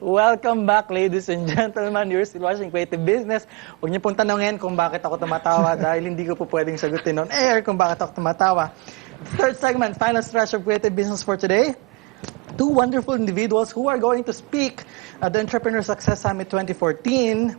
Welcome back, ladies and gentlemen. You're still watching Creative Business. Huwag niyo pong tanongin kung bakit ako tumatawa dahil hindi ko po pwedeng sagutin on air kung bakit ako tumatawa. Third segment, final stretch of Creative Business for today. Two wonderful individuals who are going to speak at the Entrepreneur Success Summit 2014.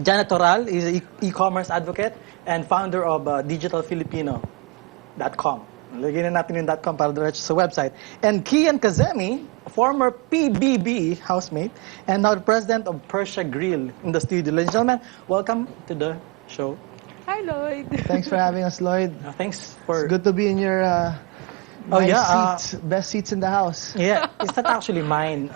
Janet Toral is an e-commerce advocate and founder of digitalfilipino.com. Lagyan na natin yung .com para diretso sa website. And Kian Kazemi, former PBB housemate and now the president of Persia Grill in the studio. Ladies and gentlemen, welcome to the show. Hi, Lloyd. Thanks for having us, Lloyd. Thanks for... It's good to be in your seats, best seats in the house. Yeah, it's not actually mine.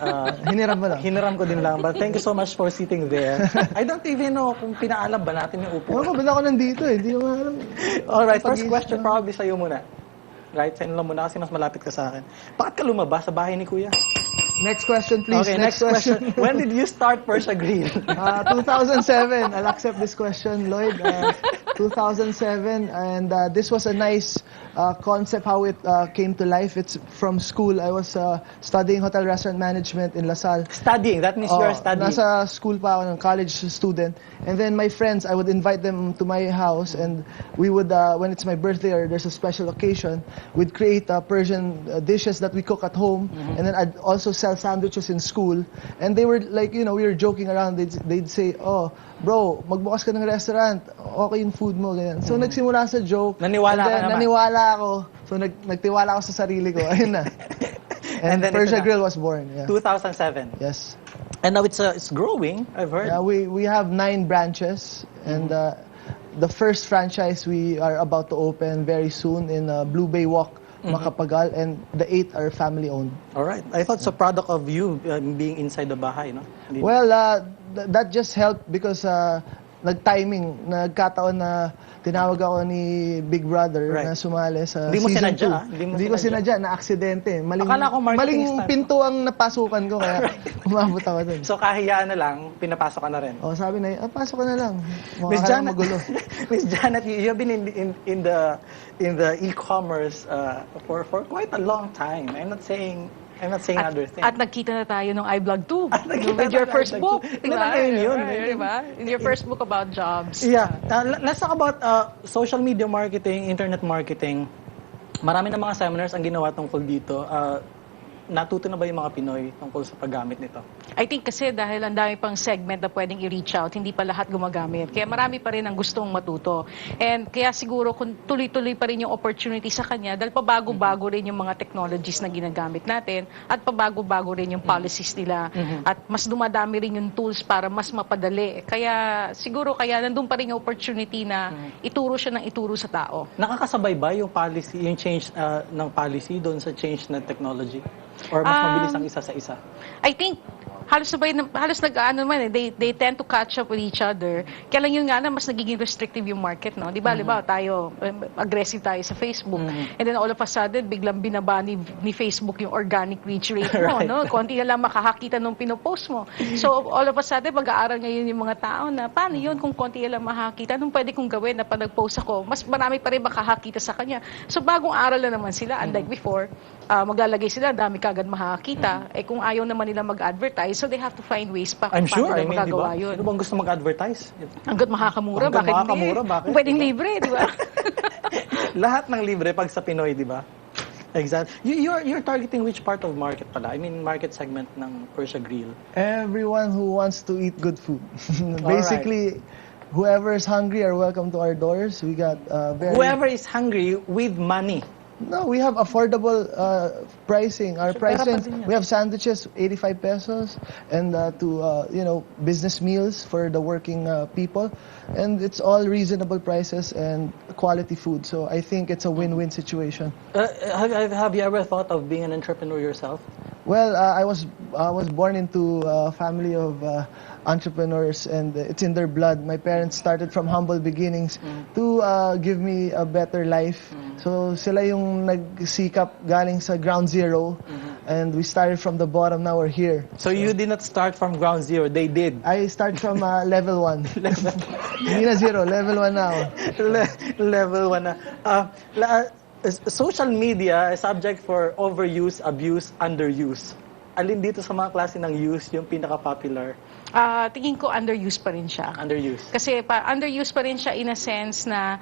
Hiniram mo lang. Hiniram ko din lang. But thank you so much for sitting there. I don't even know kung pinaalam ba natin yung upo. Ako, ba't ako nandito eh? Hindi ko alam. Alright, first question probably sa'yo muna. Right, sa'yo lang muna kasi mas malapit ka sa akin. Bakit ka lumabas sa bahay ni Kuya? Next question, please. Okay, next question. When did you start Persia Grill? 2007. I'll accept this question, Lloyd. 2007, and this was a nice concept how it came to life. It's from school. I was studying hotel restaurant management in LaSalle. Studying, that means you're studying. Nasa school pa ako, ng college student. And then my friends, I would invite them to my house, and we would, when it's my birthday or there's a special occasion, we'd create Persian dishes that we cook at home, and then I'd also sell sandwiches in school. And they were like, you know, we were joking around. They'd say, oh, bro, magbukas ka ng restaurant. Okay yung food mo, ganyan. So nagsimula sa joke. Naniwala ka naman. Naniwala ako. So nagtiwala ako sa sarili ko. Ayun na. And then Persia Grill was born. Yeah. 2007. Yes. And now it's growing, I've heard. Yeah, we have 9 branches, and the first franchise we are about to open very soon in Blue Bay Walk, Macapagal, and the 8 are family-owned. All right. I thought it's a product of you being inside the bahay, no? Well, that just helped because nag-timing, nagkataon na tinawag ako ni Big Brother na sumali sa Hindi mo season sinadya, 2. Hindi ko sinadya, na-aksidente. Akala ko marketing Maling style. pinto ang napasukan ko, kaya umabot ako dun. So kahiyaan na lang, pinapasok ka na rin. Oh, sabi na, pasok ka na lang. Miss Mukha Janet, magulo. Miss Janet, you have been in the e-commerce for quite a long time. I'm not saying other things. At nagkita na tayo nung iBlog 2 with your first book. Ilan na ngayon yun? Diba? In your first book about jobs. Yeah. Let's talk about social media marketing, internet marketing. Marami na mga seminars ang ginawa tungkol dito. Natuto na ba yung mga Pinoy tungkol sa paggamit nito? I think kasi dahil ang dami pang segment na pwedeng i-reach out, hindi pa lahat gumagamit. Kaya marami pa rin ang gustong matuto. And kaya siguro kung tuloy-tuloy pa rin yung opportunity sa kanya, dahil pabago-bago rin yung mga technologies na ginagamit natin at pabago-bago rin yung policies nila. At mas dumadami rin yung tools para mas mapadali. Kaya siguro nandun pa rin yung opportunity na ituro siya ng ituro sa tao. Nakakasabay ba yung policy, yung change ng policy doon sa change ng technology? Or mas mabilis ang isa sa isa? I think halos they tend to catch up with each other. Kaya lang yun nga na mas nagiging restrictive yung market, no? Di ba, tayo, aggressive tayo sa Facebook. And then all of a sudden, biglang binaba ni Facebook yung organic reach rate mo, Right. no? Konti na lang makakakita nung pinopost mo. So all of a sudden, mag-aaral ngayon yung mga tao na, paano yun kung konti na lang makakita? Anong pwede kong gawin na pag nag-post ako, mas marami pa rin makakakita sa kanya. So bagong aral na naman sila, unlike before, maglalagay sila, dami kagad makakakita. Eh kung ayaw naman nila mag-advertise, so they have to find ways pa kung I'm sure, paano nila magagawa diba? yun. Sino bang gusto mag-advertise? Hanggat makakamura, Hanggat bakit makakamura, hindi? bakit? Kung pwedeng libre, di ba? Lahat ng libre pag sa Pinoy, di ba? Exactly. You're targeting which part of market pala? I mean, market segment ng Persia Grill. Everyone who wants to eat good food. Basically, whoever is hungry are welcome to our doors. We got Whoever is hungry with money. No, we have affordable pricing. Our Pera pa pricing, din yan. we have sandwiches, 85 pesos, and business meals for the working people. And it's all reasonable prices and quality food. So I think it's a win-win situation. Have you ever thought of being an entrepreneur yourself? Well, I was born into a family of entrepreneurs, and it's in their blood. My parents started from humble beginnings to give me a better life. So sila yung nagsikap galing sa ground zero, and we started from the bottom. Now we're here. So you did not start from ground zero. They did. I start from level 1. Hindi na zero, level 1 now. Level 1 na. Social media is subject for overuse, abuse, underuse. alin dito sa mga klase ng use yung pinaka-popular? Tingin ko underused pa rin siya. Underuse. Kasi underused pa rin siya in a sense na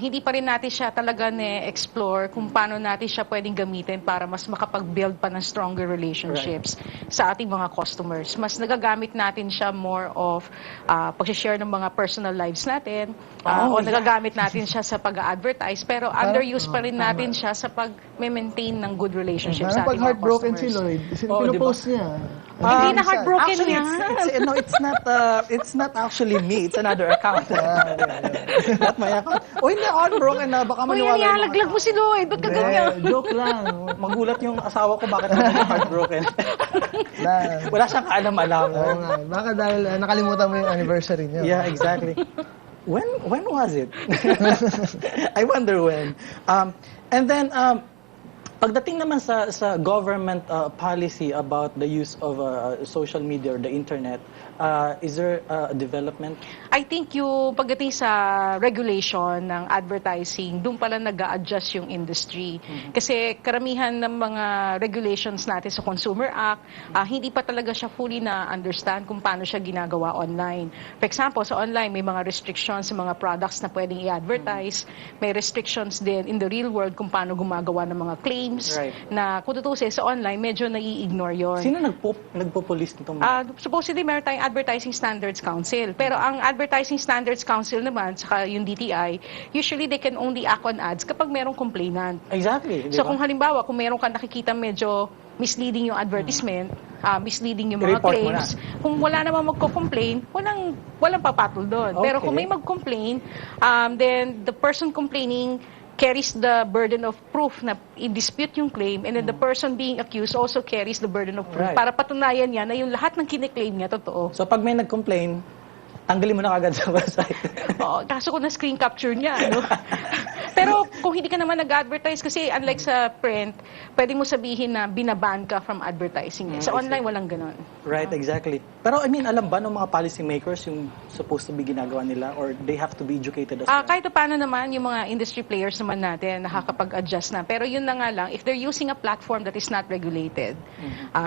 hindi pa rin natin siya talaga na-explore kung paano natin siya pwedeng gamitin para mas makapag-build pa ng stronger relationships sa ating mga customers. Mas nagagamit natin siya more of pag-share ng mga personal lives natin o nagagamit natin siya sa pag-advertise pero underused pa rin natin siya sa pag-maintain ng good relationships Parang sa pag ating mga heartbroken si customers. Lloyd, Oo, pinopost niya. Hindi na heartbroken Actually, yan. no, it's not actually me. It's another account. Not my account. O hindi ako heartbroken na. Baka Uy, maniwala yung mga nalaglag mo si Lloyd. Ba't ka ganyan? Joke lang. Magulat yung asawa ko bakit ako naging heartbroken. Wala siyang kaalam-alam. Oo nga. Baka dahil nakalimutan mo yung anniversary niya. Yeah, exactly. When was it? I wonder when. And then pagdating naman sa government policy about the use of social media or the internet, is there a development? I think yung pagdating sa regulation ng advertising, doon pala nag-a-adjust yung industry. Kasi karamihan ng mga regulations natin sa Consumer Act, hindi pa talaga siya fully na-understand kung paano siya ginagawa online. For example, sa online, may mga restrictions sa mga products na pwedeng i-advertise. May restrictions din in the real world kung paano gumagawa ng mga claims Right. na kung tutusin sa online, medyo nai-ignore yon. Sino nagpo-police nitong Supposedly, meron tayong Advertising Standards Council. Pero ang Advertising Standards Council naman, saka yung DTI, usually they can only act on ads kapag merong complainant. Exactly. So kung halimbawa, kung meron ka nakikita medyo misleading yung advertisement, misleading yung mga I-report mo claims, kung wala namang magko-complain, walang papatol doon. Pero kung Okay. may mag-complain, then the person complaining carries the burden of proof na i-dispute yung claim, and then the person being accused also carries the burden of proof Right. para patunayan niya na yung lahat ng kiniklaim niya totoo. So pag may nag-complain, tanggalin mo na kagad sa website. Oo, kaso kung na-screen capture niya, ano? Pero kung hindi ka naman nag-advertise, kasi unlike sa print, pwede mo sabihin na binaban ka from advertising. Sa online, walang ganon. Right, exactly. Pero I mean, alam ba ng mga policy makers yung supposed to be ginagawa nila or they have to be educated as well? Kahit paano naman, yung mga industry players naman natin, nakakapag-adjust na. Pero yun na nga lang, if they're using a platform that is not regulated,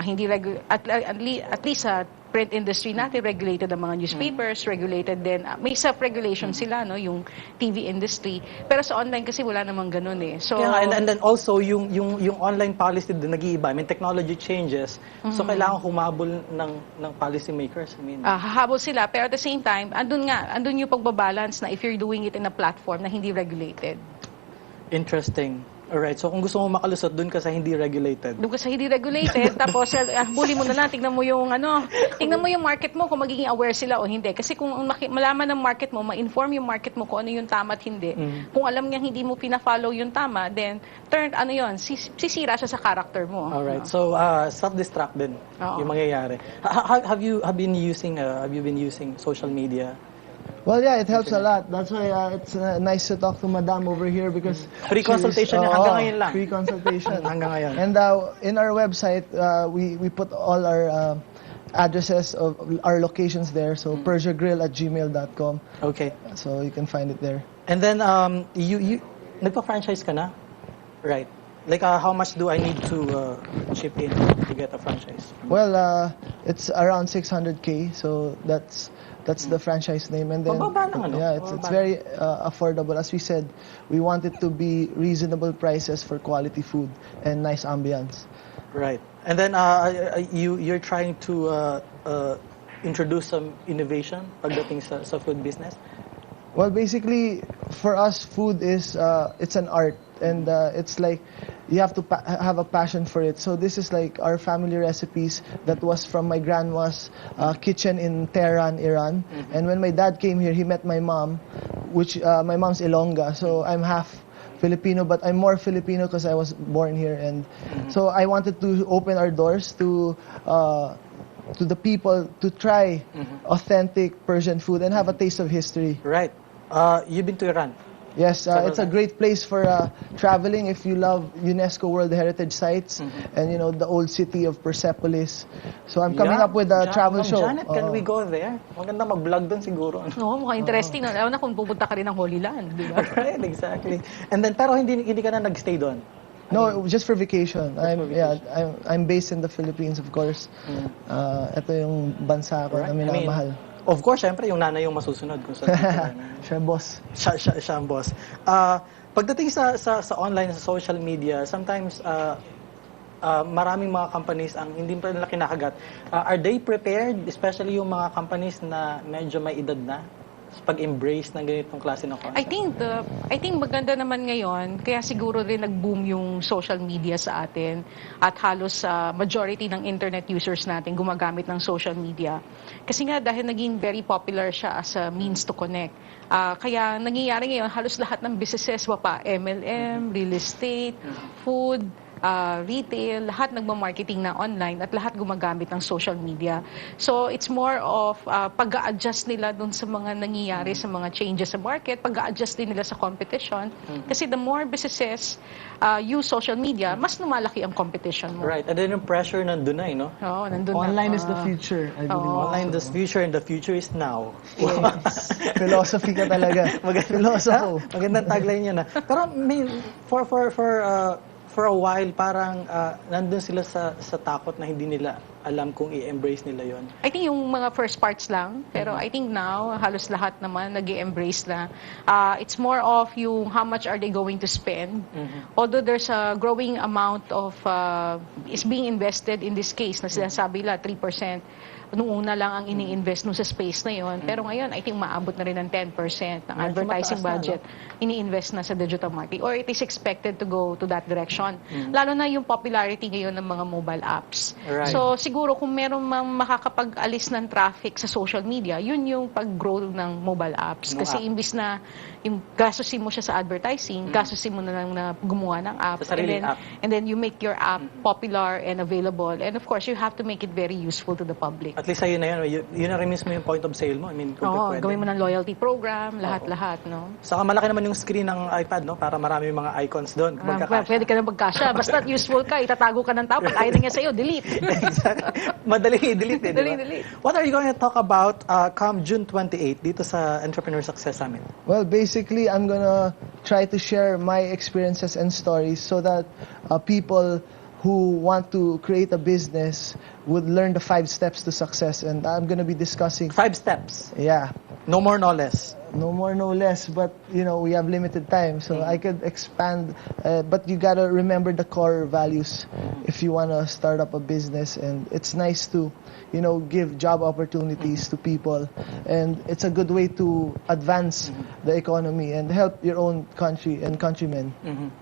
hindi at least sa print industry natin, regulated ang mga newspapers, regulated din. May self-regulation sila, no, yung TV industry. Pero sa online kasi wala namang ganun eh. So, Kaya nga, and then also, yung online policy din nag-iiba. I mean, technology changes. So, kailangan humabol ng policy makers. I mean, hahabol sila. Pero at the same time, andun yung pagbabalance na if you're doing it in a platform na hindi regulated. interesting. Alright, so kung gusto mo makalusot, dun ka sa hindi regulated. Doon ka sa hindi regulated, tapos bully mo na lang, tingnan mo yung market mo, kung magiging aware sila o hindi. Kasi kung malaman ng market mo, ma-inform yung market mo kung ano yung tama at hindi. Kung alam niya hindi mo pina-follow yung tama, then sisira siya sa character mo. Alright, so self-destruct din Oo. yung mangyayari. Have you been using social media? Well, yeah, it helps a lot. That's why it's nice to talk to Madam over here because Free consultation niya hanggang ngayon lang. Free consultation. Hanggang ngayon. And in our website, we put all our addresses of our locations there. So persiagrill@gmail.com. Okay. So you can find it there. And then you nagpa-franchise ka na? Right. Like how much do I need to chip in to get a franchise? Well, it's around 600K. So that's the franchise name. And then Mababa lang, ano? yeah, it's Mababa. very affordable. As we said, we want it to be reasonable prices for quality food and nice ambience. Right. And then you're trying to introduce some innovation pagdating sa food business? Well, basically, for us, food is it's an art, and it's like you have to have a passion for it. So this is like our family recipes that was from my grandma's kitchen in Tehran, Iran. And when my dad came here, he met my mom, which my mom's Ilongga, so I'm half Filipino, but I'm more Filipino because I was born here, and so I wanted to open our doors to the people to try authentic Persian food and have a taste of history. Right. You've been to Iran? Yes, Several it's a times. great place for traveling if you love UNESCO World Heritage Sites and the old city of Persepolis. So I'm coming Yeah. up with a travel Ma'am show. Janet, can we go there? Maganda mag-vlog doon siguro. No, mukhang interesting. Lalo na kung pupunta ka rin ng Holy Land, di ba? Right, exactly. And then, pero hindi ka na nag-stay doon? No, just for vacation. vacation. I'm based in the Philippines, of course. Ito yung bansa ko na Alright. I mean, minamahal. of course, syempre, yung nanay yung masusunod kung saan ka. Siya, boss. Siya ang boss. Pagdating sa online, sa social media, sometimes maraming mga companies ang hindi pa nila kinakagat. Are they prepared, especially yung mga companies na medyo may edad na, sa pag-embrace ng ganitong klase ng concept? I think maganda naman ngayon, kaya siguro rin nag-boom yung social media sa atin at halos majority ng internet users natin gumagamit ng social media. Kasi nga dahil naging very popular siya as a means to connect. Kaya nangyayari ngayon halos lahat ng businesses MLM, real estate, food, retail, lahat nagmamarketing na online at lahat gumagamit ng social media. So it's more of pag-a-adjust nila dun sa mga nangyayari sa mga changes sa market, pag-a-adjust din nila sa competition. Kasi the more businesses use social media, mas lumalaki ang competition mo. Right. And then yung pressure nandun na, no? Oo, nandun na. Online is the future, I believe. Online is the future and the future is now. Yes. Philosophy ka talaga. Philosopher. Magandang tagline yun. Pero for a while, parang nandun sila sa takot na hindi nila alam kung i-embrace nila yon. I think yung mga first parts lang, pero I think now, halos lahat naman nag-i-embrace na. It's more of yung how much are they going to spend. Although there's a growing amount of is being invested in this case, na sinasabi nila 3%. Noong una lang ang ini-invest sa space na yon. Pero ngayon, I think maabot na rin ng 10% ng advertising budget ini-invest na sa digital marketing. Or it is expected to go to that direction. Lalo na yung popularity ngayon ng mga mobile apps. Right. So siguro kung meron mang makakapag-alis ng traffic sa social media, yun yung pag-grow ng mobile apps. Kasi imbis na yung gastusin mo siya sa advertising, gastusin mo na lang na gumawa ng app. Sa sariling app. And then you make your app popular and available. And of course, you have to make it very useful to the public. At least sa'yo na yun, yun na rin mismo yung point of sale mo. I mean, kung Oo, pwede. gawin mo ng loyalty program, lahat-lahat, no? Saka malaki naman yung screen ng iPad, no? Para marami yung mga icons doon. Pwede ka na magkasya. Basta useful ka, itatago ka ng tao. Pag ayaw na niya sa'yo, delete. Exactly. Madaling i-delete, eh, di ba? Delete. What are you going to talk about come June 28 dito sa Entrepreneur Success Summit? Well, basically, I'm gonna try to share my experiences and stories so that people who want to create a business would learn the 5 steps to success. And I'm gonna be discussing, 5 steps. yeah, No more, no less. no more, no less. But you know, we have limited time, so I could expand. But you gotta remember the core values if you wanna start up a business. And it's nice to, you know, give job opportunities to people, and it's a good way to advance the economy and help your own country and countrymen.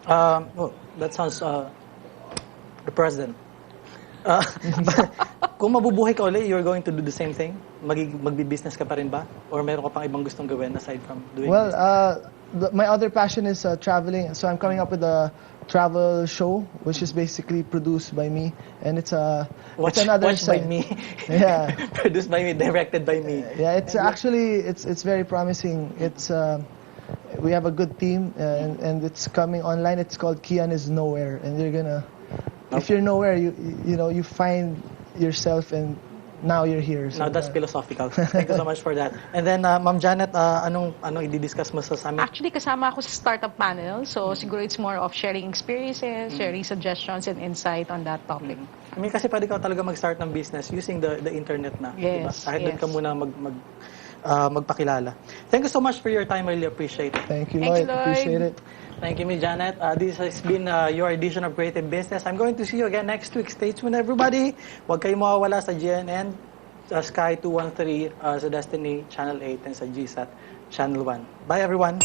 Oh, that sounds the president. Kung mabubuhay ka ulit, you're going to do the same thing? Magbi-business ka pa rin ba? Or meron ka pang ibang gustong gawin aside from doing Well, business? my other passion is traveling, so I'm coming up with a travel show, which is basically produced by me, and it's Watched another by side. me. Yeah. Produced by me, directed by me. Yeah, it's actually it's very promising. It's we have a good team, and it's coming online. It's called Kian is Nowhere, and you're gonna, if you're nowhere, you know, you find yourself, and now you're here. So Now that's philosophical. Thank you so much for that. And then, Ma'am Janet, anong i-discuss mo sa summit? Actually, kasama ako sa startup panel. So siguro it's more of sharing experiences, sharing suggestions and insight on that topic. I mean, kasi pwede ka talaga mag-start ng business using the internet na. Diba? Yes, Kahit doon yes. ka muna magpakilala. Thank you so much for your time. I really appreciate it. Thank you, Thanks, Lloyd. Lloyd. Appreciate it. Thank you, Ms. Janet. This has been your edition of Creative Business. I'm going to see you again next week. Stay tuned, everybody. Huwag kayong mawawala sa GNN, sa Sky 213, sa Destiny Channel 8, and sa GSAT Channel 1. Bye, everyone.